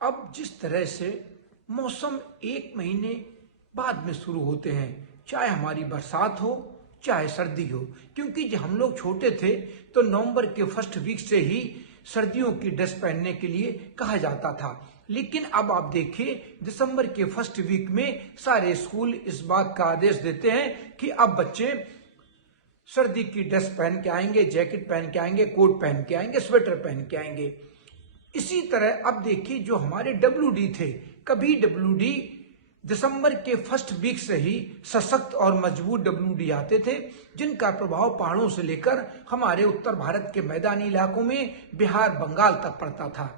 अब जिस तरह से मौसम एक महीने बाद में शुरू होते हैं, चाहे हमारी बरसात हो चाहे सर्दी हो, क्योंकि जब हम लोग छोटे थे तो नवंबर के फर्स्ट वीक से ही सर्दियों की ड्रेस पहनने के लिए कहा जाता था। लेकिन अब आप देखिए, दिसंबर के फर्स्ट वीक में सारे स्कूल इस बात का आदेश देते हैं कि अब बच्चे सर्दी की ड्रेस पहन के आएंगे, जैकेट पहन के आएंगे, कोट पहन के आएंगे, स्वेटर पहन के आएंगे। इसी तरह अब देखिए, जो हमारे WD थे, कभी WD दिसंबर के फर्स्ट वीक से ही सशक्त और मजबूत WD आते थे, जिनका प्रभाव पहाड़ों से लेकर हमारे उत्तर भारत के मैदानी इलाकों में बिहार बंगाल तक पड़ता था।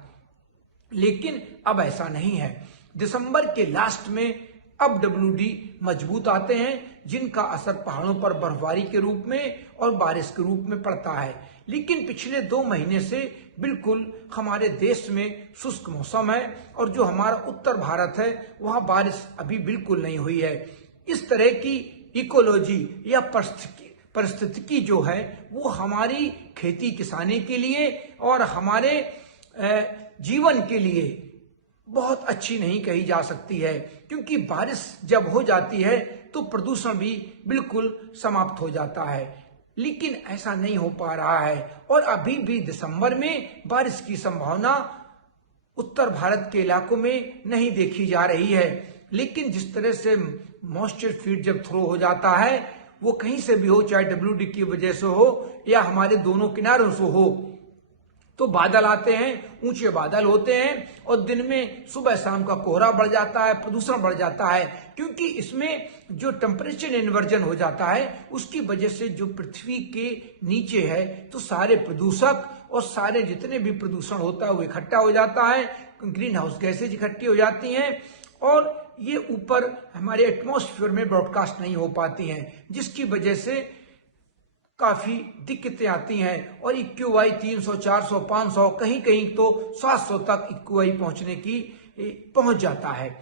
लेकिन अब ऐसा नहीं है। दिसंबर के लास्ट में अब WD मजबूत आते हैं, जिनका असर पहाड़ों पर बर्फबारी के रूप में और बारिश के रूप में पड़ता है। लेकिन पिछले 2 महीने से बिल्कुल हमारे देश में शुष्क मौसम है और जो हमारा उत्तर भारत है वहां बारिश अभी बिल्कुल नहीं हुई है। इस तरह की इकोलॉजी या परिस्थितिकी जो है वो हमारी खेती किसानी के लिए और हमारे जीवन के लिए बहुत अच्छी नहीं कही जा सकती है, क्योंकि बारिश जब हो जाती है तो प्रदूषण भी बिल्कुल समाप्त हो जाता है। लेकिन ऐसा नहीं हो पा रहा है और अभी भी दिसंबर में बारिश की संभावना उत्तर भारत के इलाकों में नहीं देखी जा रही है। लेकिन जिस तरह से मॉइस्चर फीड जब थ्रो हो जाता है, वो कहीं से भी हो, चाहे WD की वजह से हो या हमारे दोनों किनारों से हो, तो बादल आते हैं, ऊंचे बादल होते हैं और दिन में सुबह शाम का कोहरा बढ़ जाता है, प्रदूषण बढ़ जाता है। क्योंकि इसमें जो टेम्परेचर इन्वर्जन हो जाता है उसकी वजह से जो पृथ्वी के नीचे है तो सारे प्रदूषक और सारे जितने भी प्रदूषण होता है वो इकट्ठा हो जाता है, ग्रीन हाउस गैसेज इकट्ठी हो जाती हैं और ये ऊपर हमारे एटमॉस्फेयर में ब्रॉडकास्ट नहीं हो पाती हैं, जिसकी वजह से काफी दिक्कतें आती हैं और EQI 300, 400, 500, कहीं कहीं तो 700 तक EQI पहुंच जाता है।